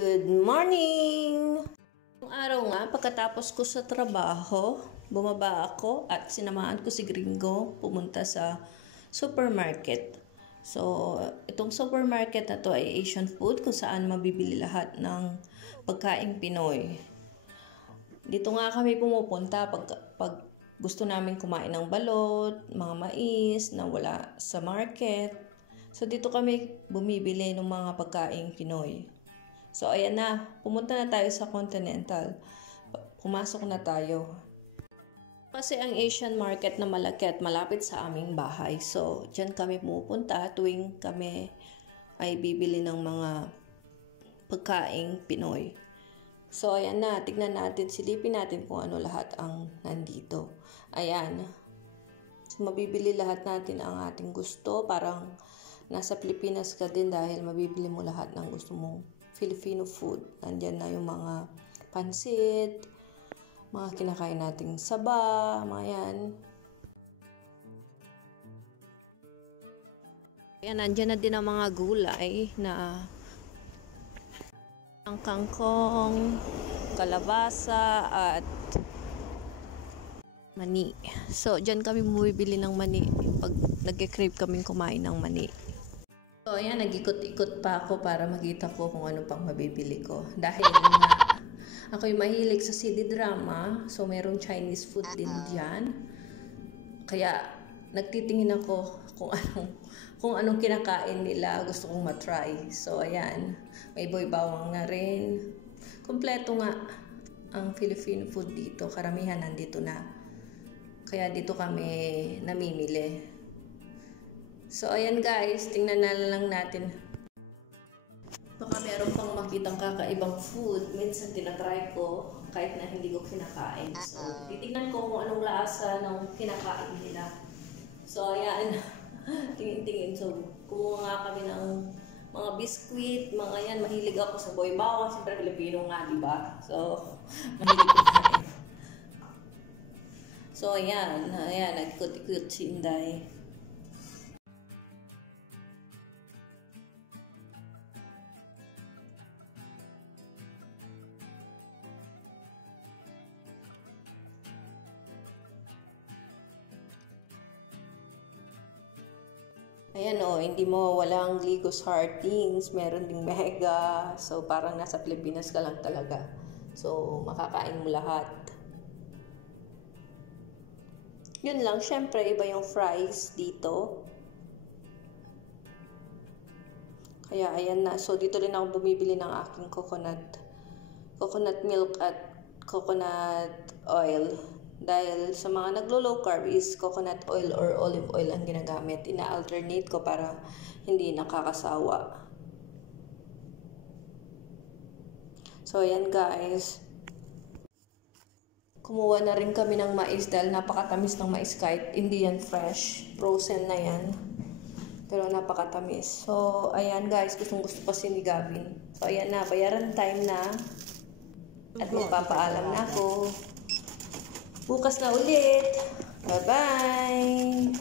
Good morning! Ang araw nga, pagkatapos ko sa trabaho, bumaba ako at sinamahan ko si Gringo pumunta sa supermarket. So, itong supermarket na to ay Asian food kung saan mabibili lahat ng pagkaing Pinoy. Dito nga kami pumupunta pag gusto namin kumain ng balot, mga mais na wala sa market. So, dito kami bumibili ng mga pagkaing Pinoy. So, ayan na. Pumunta na tayo sa Continental. Pumasok na tayo. Kasi ang Asian market na malaki at malapit sa aming bahay. So, dyan kami pumupunta tuwing kami ay bibili ng mga pagkaing Pinoy. So, ayan na. Tignan natin, silipin natin kung ano lahat ang nandito. Ayan. So, mabibili lahat natin ang ating gusto. Parang nasa Pilipinas ka din dahil mabibili mo lahat ng gusto mong Filipino food. Nandyan na yung mga pansit, mga kinakain nating saba, mga yan. Ayan, nandyan na din ang mga gulay na ang kangkong, kalabasa, at mani. So, dyan kami bumibili ng mani pag nag-crave kaming kumain ng mani. So, ayan, nag-ikot-ikot pa ako para makita ko kung ano pang mabibili ko. Dahil ako'y mahilig sa CD-drama, so merong Chinese food din dyan. Kaya, nagtitingin ako kung anong kinakain nila, gusto kong matry. So, ayan, may boy bawang na rin. Kompleto nga ang Filipino food dito. Karamihan nandito na. Kaya dito kami namimili. So, ayan guys, tingnan na lang natin. Baka meron pang makitang kakaibang food. Minsan tinatry ko kahit na hindi ko kinakain. So, titignan ko kung anong lasa ng kinakain nila. So, ayan. Tingin-tingin. So, kumuha nga kami ng mga biskuit, mga yan. Mahilig ako sa boy bawang. Siyempre, Pilipino nga, diba? So, mahilig ko na. So, ayan. Ayan, nagkut-ikut si Inday. Ayan o, hindi mo walang Ligo sardines, meron ding mega. So, parang nasa Pilipinas ka lang talaga. So, makakain mo lahat. Yun lang, syempre, iba yung fries dito. Kaya, ayan na. So, dito rin ako bumibili ng aking coconut milk at coconut oil. Dahil sa mga naglo-low carb is coconut oil or olive oil ang ginagamit. Ina-alternate ko para hindi nakakasawa. So, ayan guys. Kumuha na rin kami ng mais dahil napakatamis ng mais kahit hindi yan fresh. Frozen na yan. Pero napakatamis. So, ayan guys. Gustong-gusto kasi ni Gavin. So, ayan na. Bayaran time na. At magpapaalam na ako. Bukas na ulit. Bye-bye!